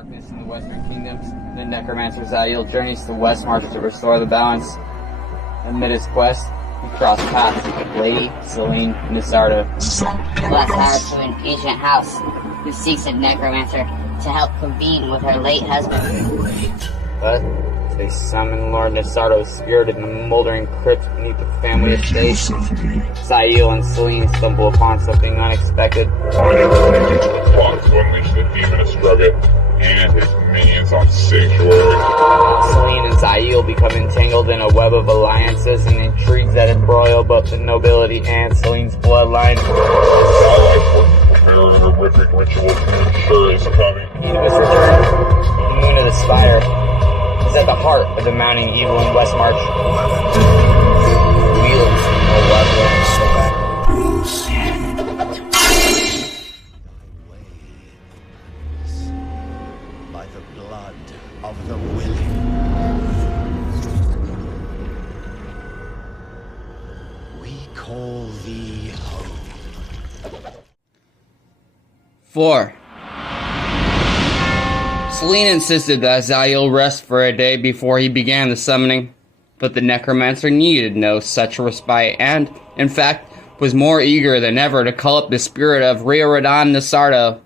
darkness in the western kingdoms, the necromancer Zayl journeys to Westmarch to restore the balance. Amid his quest, he crossed paths with Lady Selene Nesardo. Last hired to an ancient house who seeks a necromancer to help convene with her late husband. But as they summon Lord Nesardo's spirit in the moldering crypts beneath the family estate, Zayl and Salene stumble upon something unexpected. Plot to unleash the demon Astrogah and his minions on sanctuary. Salene and Zayl become entangled in a web of alliances and intrigues that embroil both the nobility and Selene's bloodline. Prepare a horrific ritual to ensure his coming. His return, the moon of the spire, is at the heart of the mounting evil in Westmarch. Wields no weapons. By the blood of the willing. We call thee home. 4. Selene insisted that Zayl rest for a day before he began the summoning, but the necromancer needed no such respite and, in fact, was more eager than ever to call up the spirit of Lord Nesardo.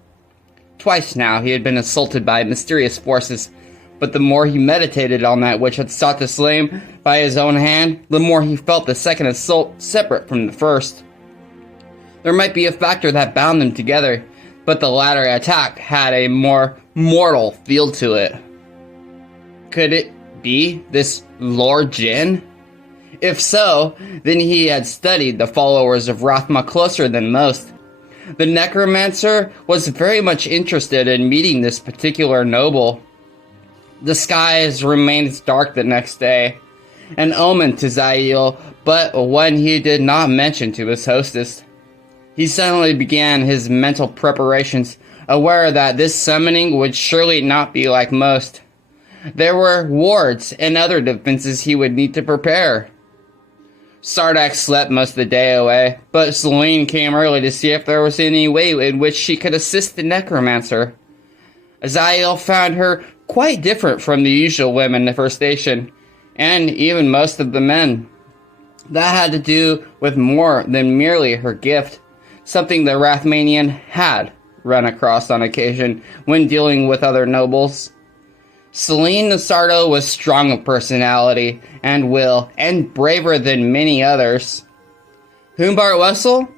Twice now he had been assaulted by mysterious forces, but the more he meditated on that which had sought to slay him by his own hand, the more he felt the second assault separate from the first. There might be a factor that bound them together, but the latter attack had a more mortal feel to it. Could it be this Lord Jinn? If so, then he had studied the followers of Rathma closer than most. The necromancer was very much interested in meeting this particular noble. The skies remained dark the next day, an omen to Zayl, but one he did not mention to his hostess. He suddenly began his mental preparations, aware that this summoning would surely not be like most. There were wards and other defenses he would need to prepare. Sardak slept most of the day away, but Selene came early to see if there was any way in which she could assist the necromancer. Zayl found her quite different from the usual women of her station, and even most of the men. That had to do with more than merely her gift, something the Rathmanian had run across on occasion when dealing with other nobles. Zayl Nesardo was strong of personality and will, and braver than many others. HUMBART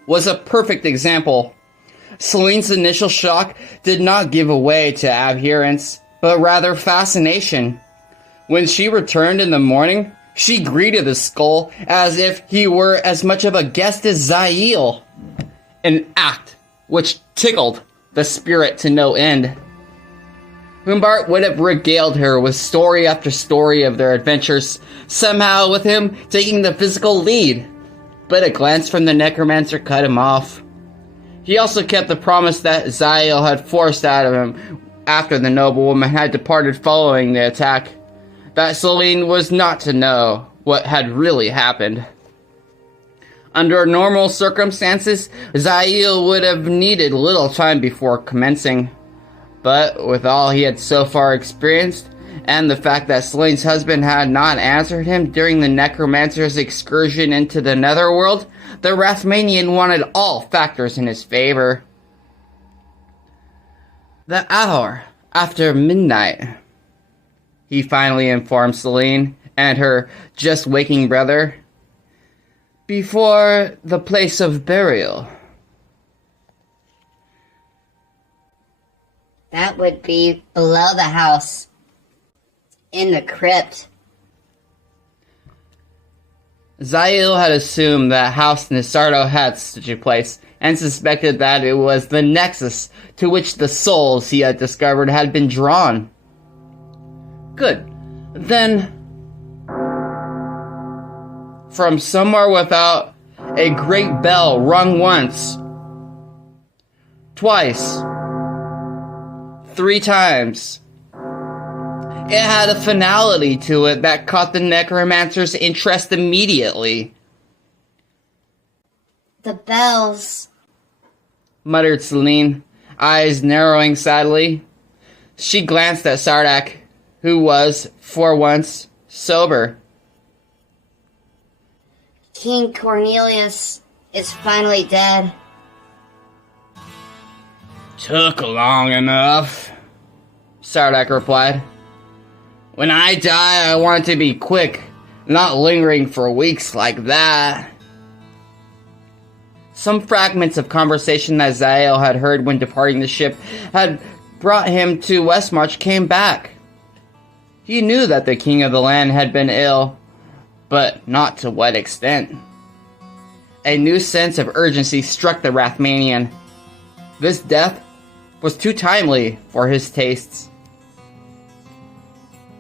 was a perfect example. Selene's initial shock did not give way to abhorrence, but rather fascination. When she returned in the morning, she greeted the skull as if he were as much of a guest as Zayl, an act which tickled the spirit to no end. HUMBART would have regaled her with story after story of their adventures, somehow with him taking the physical lead, but a glance from the necromancer cut him off. He also kept the promise that Zayl had forced out of him after the noblewoman had departed following the attack, that Selene was not to know what had really happened. Under normal circumstances, Zayl would have needed little time before commencing. But with all he had so far experienced, and the fact that Selene's husband had not answered him during the necromancer's excursion into the netherworld, the Rathmanian wanted all factors in his favor. The hour after midnight, he finally informed Selene and her just-waking brother, before the place of burial. That would be below the house, in the crypt. Zayl had assumed that House Nesardo had such a place, and suspected that it was the nexus to which the souls he had discovered had been drawn. Good. Then, from somewhere without, a great bell rung once, twice, 3 times. It had a finality to it that caught the necromancer's interest immediately. The bells, muttered Selene, eyes narrowing sadly. She glanced at Sardak, who was, for once, sober. King Cornelius is finally dead. Took long enough, Sardak replied. When I die, I want it to be quick, not lingering for weeks like that. Some fragments of conversation that Zayl had heard when departing the ship had brought him to Westmarch came back. He knew that the king of the land had been ill, but not to what extent. A new sense of urgency struck the Rathmanian. This death was too timely for his tastes.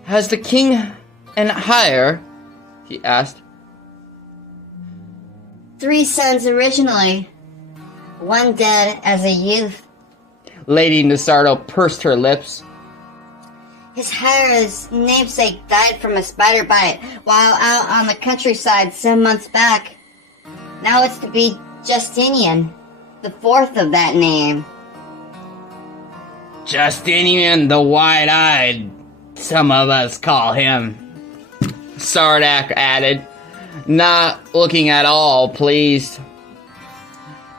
Has the king and hier? He asked. 3 sons originally. 1 dead as a youth. Lady Nesardo pursed her lips. His hier's namesake died from a spider bite while out on the countryside some months back. Now it's to be Justinian, the 4th of that name. Justinian the Wide-Eyed, some of us call him, Sardak added, not looking at all pleased.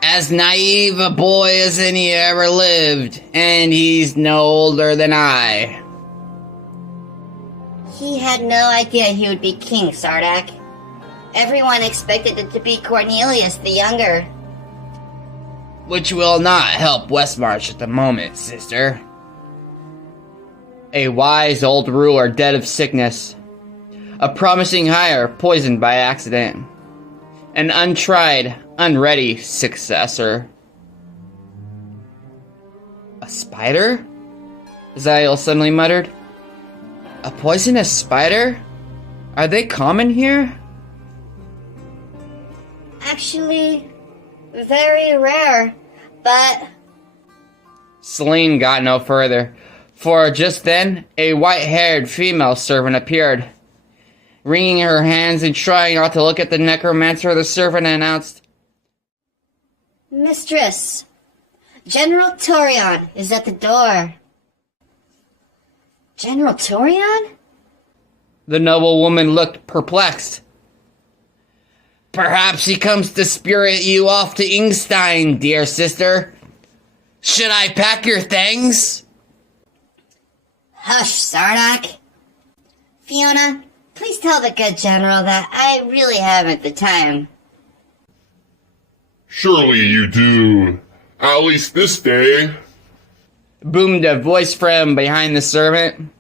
As naive a boy as any ever lived, and he's no older than I. He had no idea he would be king, Sardak. Everyone expected it to be Cornelius the Younger. Which will not help Westmarch at the moment, sister. A wise old ruler dead of sickness. A promising hier poisoned by accident. An untried, unready successor. A spider? Zayl suddenly muttered. A poisonous spider? Are they common here? Actually, very rare, but... Selene got no further, for just then, a white-haired female servant appeared. Wringing her hands and trying not to look at the necromancer, the servant announced, Mistress, General Torion is at the door. General Torion? The noble woman looked perplexed. Perhaps he comes to spirit you off to Ingstein, dear sister. Should I pack your things? Hush, Sardak. Fiona, please tell the good general that I really haven't the time. Surely you do. At least this day. Boomed a voice from behind the servant.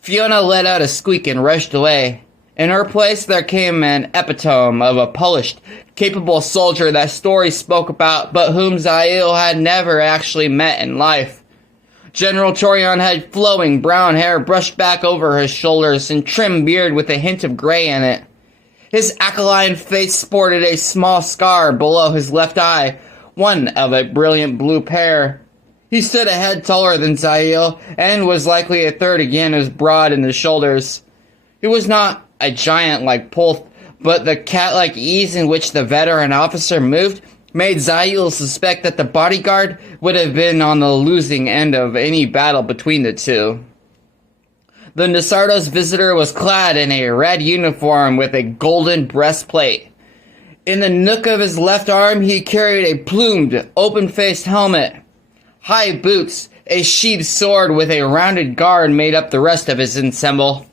Fiona let out a squeak and rushed away. In her place there came an epitome of a polished, capable soldier that stories spoke about, but whom Zayl had never actually met in life. General Torion had flowing brown hair brushed back over his shoulders and trim beard with a hint of gray in it. His aquiline face sported a small scar below his left eye, one of a brilliant blue pair. He stood a head taller than Zayl, and was likely a third again as broad in the shoulders. He was not a giant like Polth, but the cat-like ease in which the veteran officer moved made Zayl suspect that the bodyguard would have been on the losing end of any battle between the two. The Nesardo's visitor was clad in a red uniform with a golden breastplate. In the nook of his left arm he carried a plumed, open-faced helmet. High boots, a sheathed sword with a rounded guard made up the rest of his ensemble.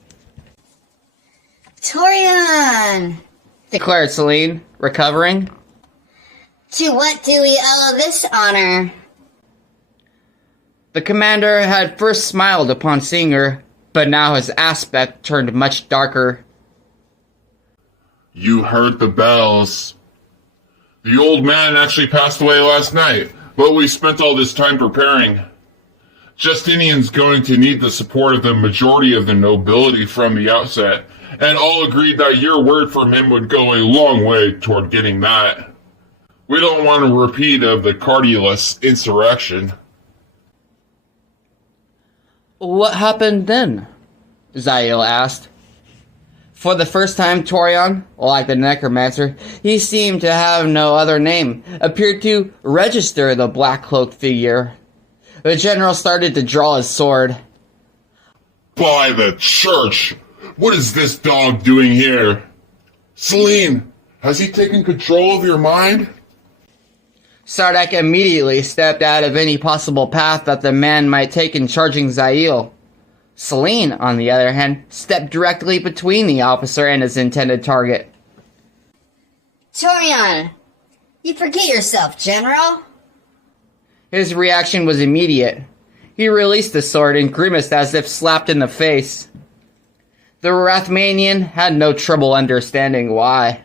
Torion! Declared Selene, recovering. To what do we owe this honor? The commander had first smiled upon seeing her, but now his aspect turned much darker. You heard the bells. The old man actually passed away last night, but we spent all this time preparing. Justinian's going to need the support of the majority of the nobility from the outset, and all agreed that your word from him would go a long way toward getting that. We don't want a repeat of the Cardulus insurrection. What happened then? Zayl asked. For the first time, Torion, like the necromancer, he seemed to have no other name, appeared to register the black-cloaked figure. The general started to draw his sword, By the church! What is this dog doing here? Selene, has he taken control of your mind? Sardak immediately stepped out of any possible path that the man might take in charging Zayl. Selene, on the other hand, stepped directly between the officer and his intended target. Torian, you forget yourself, General. His reaction was immediate. He released the sword and grimaced as if slapped in the face. The Rathmanian had no trouble understanding why.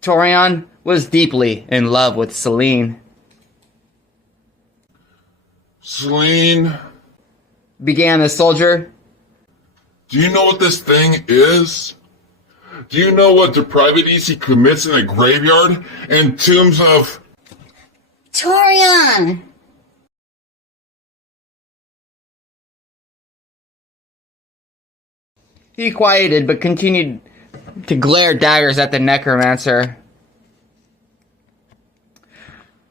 Torian was deeply in love with Selene. Selene, Began the soldier. do you know what this thing is? Do you know what depravities he commits in the graveyard and tombs of... Torian! He quieted but continued to glare daggers at the necromancer.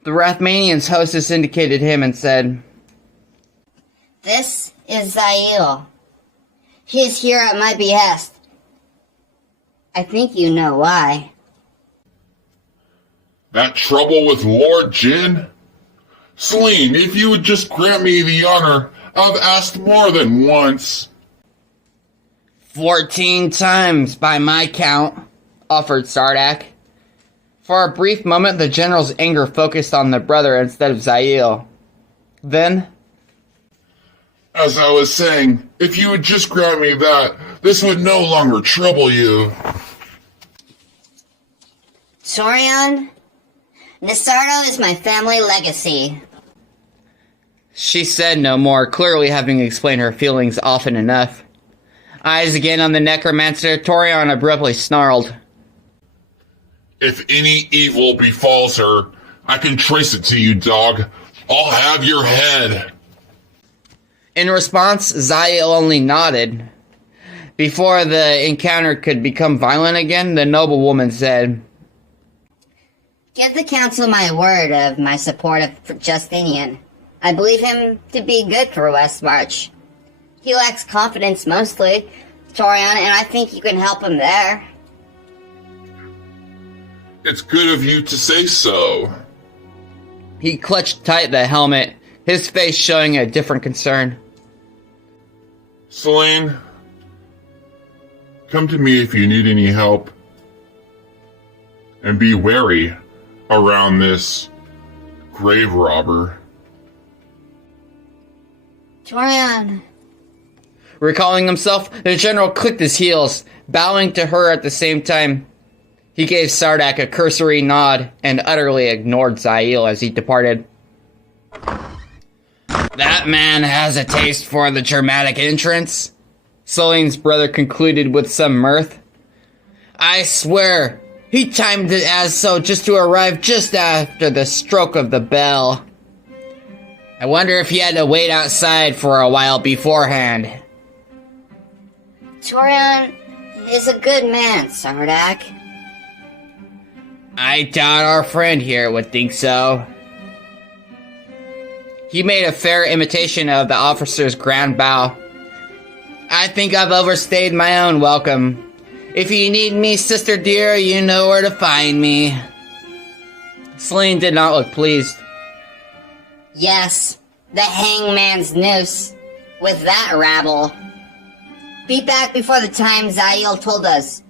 The Rathmanian's hostess indicated him and said, This is Zayl. He is here at my behest. I think you know why. That trouble with Lord Jin? Selene, if you would just grant me the honor, I've asked more than once. 14 times by my count, offered Sardak. For a brief moment, the general's anger focused on the brother instead of Zayl. Then, As I was saying, if you would just grant me that, this would no longer trouble you. Torian, Nesardo is my family legacy. she said no more, clearly having explained her feelings often enough. Eyes again on the necromancer, Torian abruptly snarled. If any evil befalls her, I can trace it to you, dog. I'll have your head. In response, Zayl only nodded. Before the encounter could become violent again, the noblewoman said, Give the council my word of my support of Justinian. I believe him to be good for Westmarch. He lacks confidence mostly, Torian, and I think you can help him there. It's good of you to say so. He clutched tight the helmet, his face showing a different concern. Selene, come to me if you need any help. And be wary around this grave robber. Torian. Recalling himself, the general clicked his heels, bowing to her at the same time. He gave Sardak a cursory nod and utterly ignored Zayl as he departed. That man has a taste for the dramatic entrance, Selene's brother concluded with some mirth. I swear, he timed it as so just to arrive just after the stroke of the bell. I wonder if he had to wait outside for a while beforehand. Torian is a good man, Sardak. I doubt our friend here would think so. He made a fair imitation of the officer's grand bow. I think I've overstayed my own welcome. If you need me, sister dear, you know where to find me. Selene did not look pleased. Yes, the hangman's noose. With that rabble. Be back before the time Zayl told us.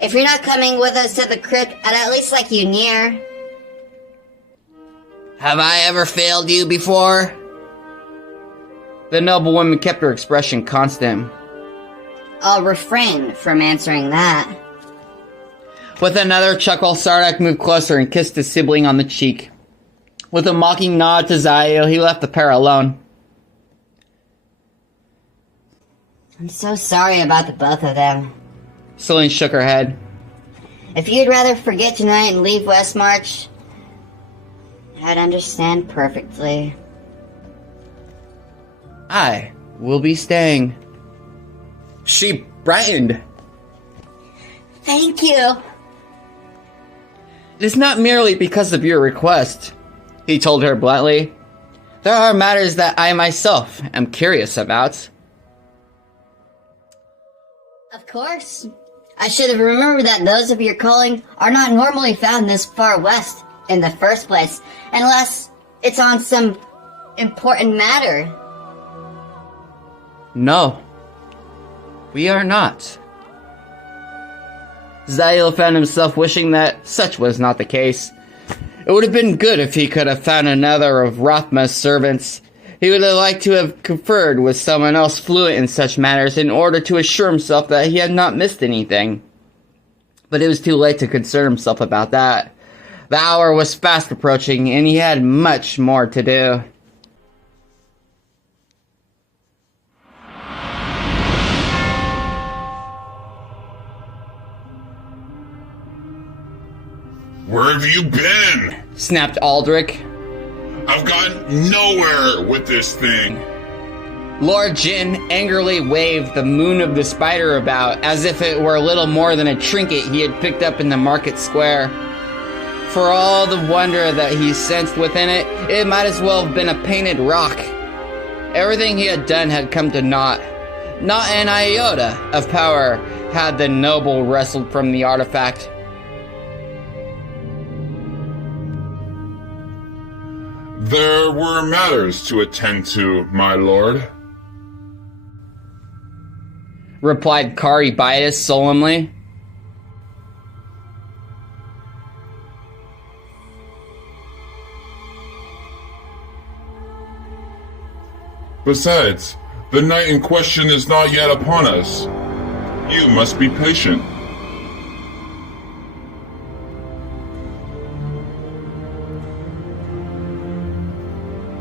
If you're not coming with us to the crypt, I'd at least like you near. Have I ever failed you before? The noblewoman kept her expression constant. I'll refrain from answering that. With another chuckle, Sardak moved closer and kissed his sibling on the cheek. With a mocking nod to Zayl, he left the pair alone. I'm so sorry about the both of them. Selene shook her head. If you'd rather forget tonight and leave Westmarch, I'd understand perfectly. I will be staying. She brightened. Thank you. It is not merely because of your request, he told her bluntly. There are matters that I myself am curious about. Of course. I should have remembered that those of your calling are not normally found this far west in the first place, unless it's on some important matter. No, we are not. Zayl found himself wishing that such was not the case. It would have been good if he could have found another of Rothma's servants. He would have liked to have conferred with someone else fluent in such matters in order to assure himself that he had not missed anything. But it was too late to concern himself about that. The hour was fast approaching, and he had much more to do. Where have you been? Snapped Aldrich. I've gone nowhere with this thing. Lord Jin angrily waved the moon of the spider about as if it were little more than a trinket he had picked up in the market square. For all the wonder that he sensed within it, it might as well have been a painted rock. Everything he had done had come to naught. Not an iota of power had the noble wrestled from the artifact. There were matters to attend to, my lord, replied Caribitis solemnly. Besides, the night in question is not yet upon us. You must be patient.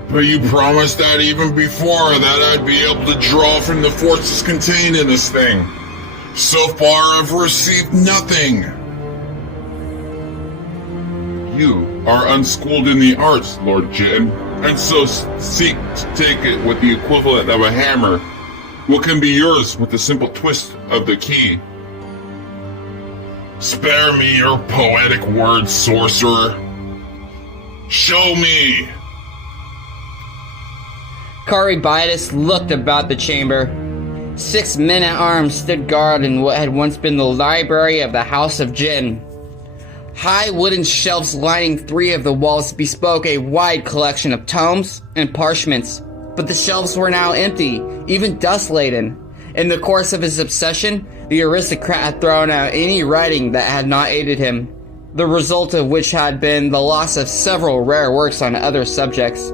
But you promised that even before that I'd be able to draw from the forces contained in this thing. So far I've received nothing. You are unschooled in the arts, Lord Jin, and so seek to take it with the equivalent of a hammer. What can be yours with the simple twist of the key? Spare me your poetic words, sorcerer. Show me! Caribitis looked about the chamber. 6 men-at-arms stood guard in what had once been the library of the House of Jin. High wooden shelves lining 3 of the walls bespoke a wide collection of tomes and parchments, but the shelves were now empty, even dust-laden. In the course of his obsession, the aristocrat had thrown out any writing that had not aided him, the result of which had been the loss of several rare works on other subjects.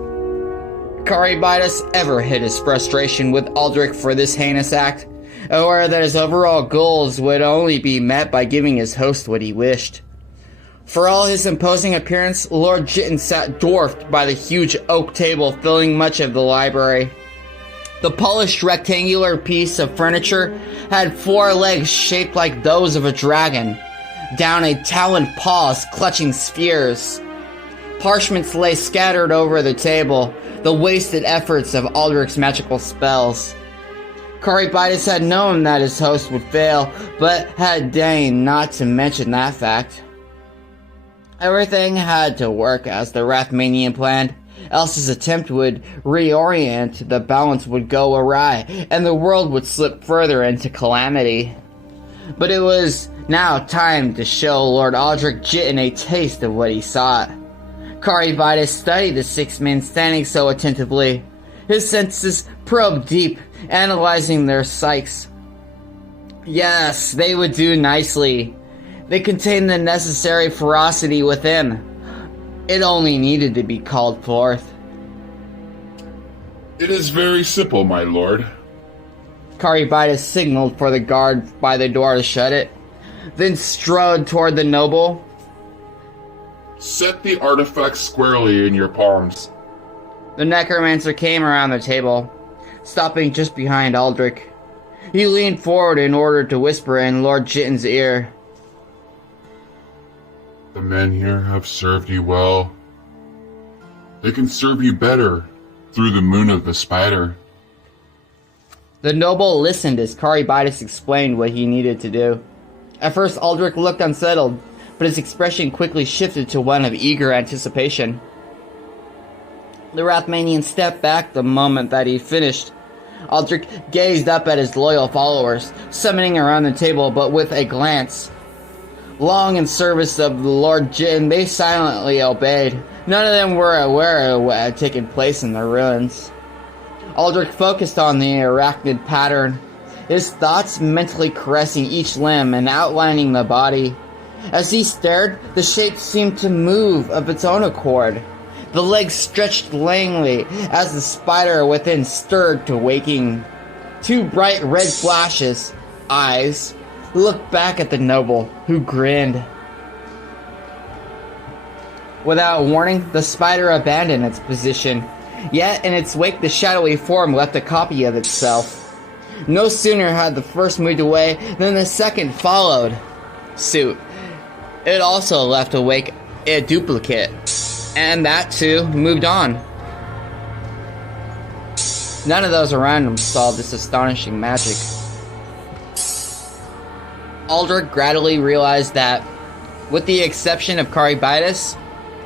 Caribitis ever hid his frustration with Aldrich for this heinous act, aware that his overall goals would only be met by giving his host what he wished. For all his imposing appearance, Lord Jin sat dwarfed by the huge oak table filling much of the library. The polished rectangular piece of furniture had 4 legs shaped like those of a dragon, down a taloned paws clutching spheres. Parchments lay scattered over the table, the wasted efforts of Aldrich's magical spells. Caribitis had known that his host would fail, but had deigned not to mention that fact. Everything had to work as the Rathmanian planned, else his attempt would reorient, the balance would go awry, and the world would slip further into calamity. But it was now time to show Lord Aldrich Jin a taste of what he sought. Caribitis studied the 6 men standing so attentively. His senses probed deep, analyzing their psyches. Yes, they would do nicely. They contained the necessary ferocity within. It only needed to be called forth. It is very simple, my lord. Caribitis signaled for the guard by the door to shut it, then strode toward the noble. Set the artifact squarely in your palms. The necromancer came around the table, stopping just behind Aldrich. He leaned forward in order to whisper in Lord Jin's ear. The men here have served you well. They can serve you better through the moon of the spider. The noble listened as Caribitis explained what he needed to do. At first, Aldrich looked unsettled, but his expression quickly shifted to one of eager anticipation. The Rathmanian stepped back the moment that he finished, Aldrich gazed up at his loyal followers, summoning around the table, but with a glance. Long in service of the Lord Jin, they silently obeyed. None of them were aware of what had taken place in the ruins. Aldrich focused on the arachnid pattern, his thoughts mentally caressing each limb and outlining the body. As he stared, the shape seemed to move of its own accord. The legs stretched lamely as the spider within stirred to waking. Two bright red flashes, eyes, looked back at the noble, who grinned. Without warning, the spider abandoned its position. Yet, in its wake, the shadowy form left a copy of itself. No sooner had the first moved away than the second followed suit. It also left awake a duplicate, and that too moved on. None of those around him saw this astonishing magic. Aldrich gradually realized that, with the exception of Caribitis,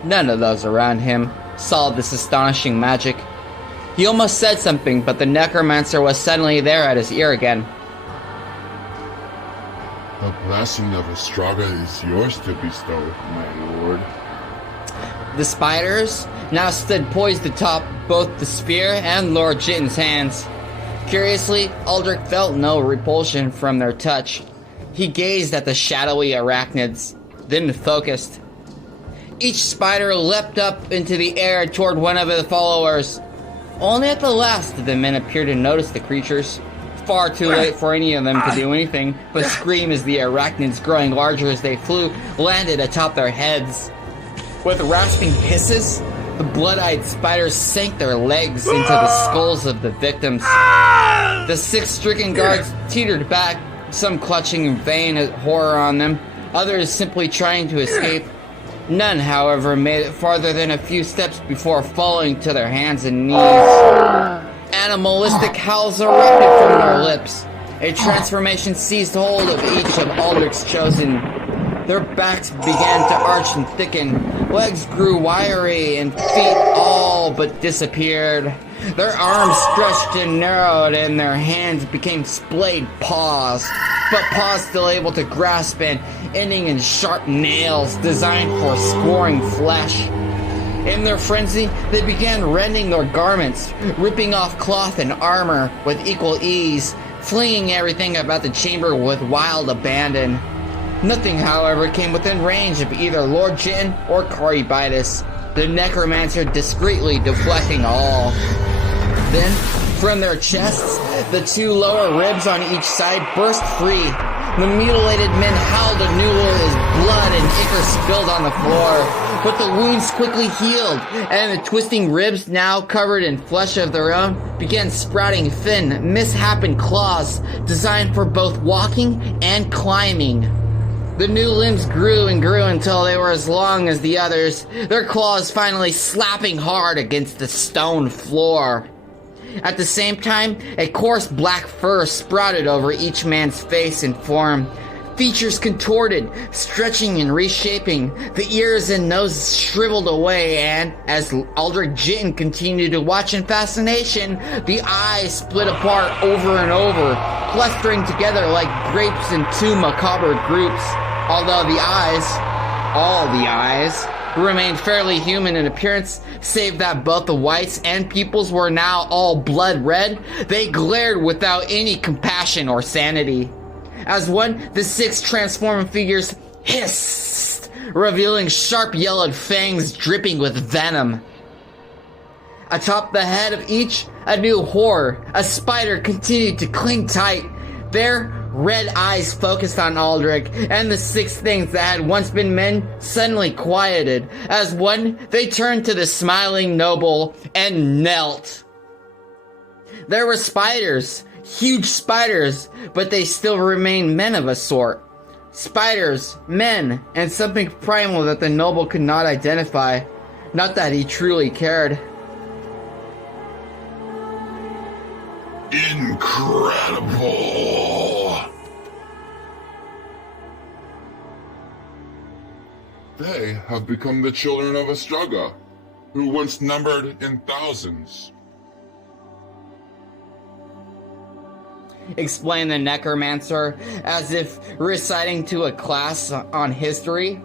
none of those around him saw this astonishing magic. He almost said something, but the necromancer was suddenly there at his ear again. The blessing of Astrogah is yours to bestow, my lord. The spiders now stood poised atop both the spear and Lord Jitten's hands. Curiously, Aldrich felt no repulsion from their touch. He gazed at the shadowy arachnids, then focused. Each spider leapt up into the air toward one of the followers. Only at the last did the men appear to notice the creatures. Far too late for any of them to do anything but scream as the arachnids, growing larger as they flew, landed atop their heads. With rasping hisses, the blood-eyed spiders sank their legs into the skulls of the victims. The 6 stricken guards teetered back, some clutching in vain at horror on them, others simply trying to escape. None, however, made it farther than a few steps before falling to their hands and knees. Animalistic howls erupted from their lips. A transformation seized hold of each of Aldrich's chosen. Their backs began to arch and thicken. Legs grew wiry, and feet all but disappeared. Their arms stretched and narrowed, and their hands became splayed paws, but paws still able to grasp and ending in sharp nails designed for scoring flesh. In their frenzy, they began rending their garments, ripping off cloth and armor with equal ease, flinging everything about the chamber with wild abandon. Nothing, however, came within range of either Lord Jin or Caribitis, the necromancer discreetly deflecting all. Then, from their chests, the 2 lower ribs on each side burst free. The mutilated men howled anew as blood and ichor spilled on the floor, but the wounds quickly healed, and the twisting ribs, now covered in flesh of their own, began sprouting thin, misshapen claws designed for both walking and climbing. The new limbs grew and grew until they were as long as the others, their claws finally slapping hard against the stone floor. At the same time, a coarse black fur sprouted over each man's face and form. Features contorted, stretching and reshaping, the ears and noses shriveled away, and, as Aldrich Jitten continued to watch in fascination, the eyes split apart over and over, clustering together like grapes in 2 macabre groups. Although the eyes, all the eyes, remained fairly human in appearance, save that both the whites and pupils were now all blood red, they glared without any compassion or sanity. As one, the 6 transformed figures hissed, revealing sharp yellowed fangs dripping with venom. Atop the head of each, a new horror, a spider continued to cling tight. Their red eyes focused on Aldrich, and the 6 things that had once been men suddenly quieted. As one, they turned to the smiling noble and knelt. There were spiders, huge spiders, but they still remained men of a sort. Spiders, men, and something primal that the noble could not identify. Not that he truly cared. Incredible! They have become the children of Astrogah, who once numbered in thousands. explained the necromancer, as if reciting to a class on history.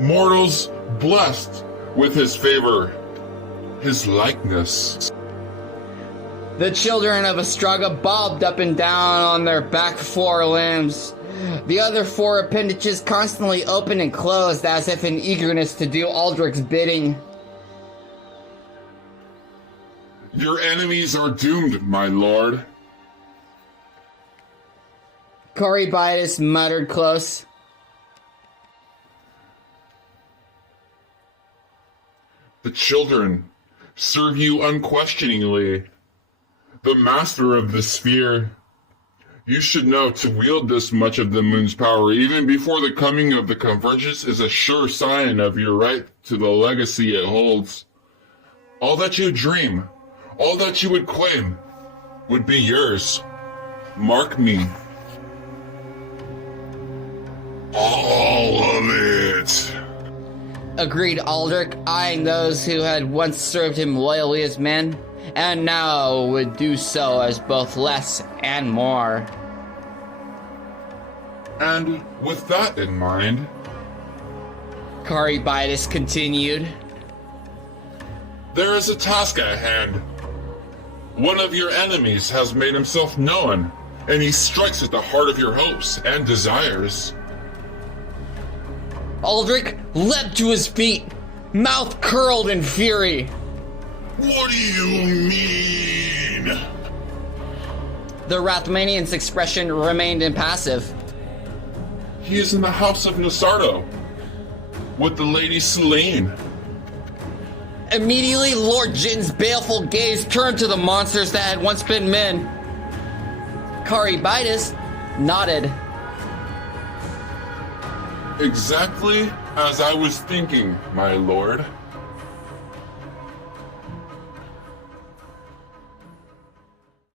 Mortals blessed with his favor, his likeness. The children of Astrogah bobbed up and down on their back four limbs, the other four appendages constantly opened and closed as if in eagerness to do Aldrich's bidding. Your enemies are doomed, my lord. Corybitis muttered close. The children serve you unquestioningly. The master of the sphere. You should know to wield this much of the moon's power even before the coming of the convergence is a sure sign of your right to the legacy it holds. All that you dream, all that you would claim, would be yours. Mark me. All of it. Agreed Aldrich, eyeing those who had once served him loyally as men, and now would do so as both less and more. And with that in mind, Corybitis continued, there is a task at hand. One of your enemies has made himself known, and he strikes at the heart of your hopes and desires. Aldrich leapt to his feet, mouth curled in fury. What do you mean? The Rathmanian's expression remained impassive. He is in the house of Nesardo, with the Lady Selene. Immediately, Lord Jin's baleful gaze turned to the monsters that had once been men. Corybitis nodded. Exactly as I was thinking, my lord.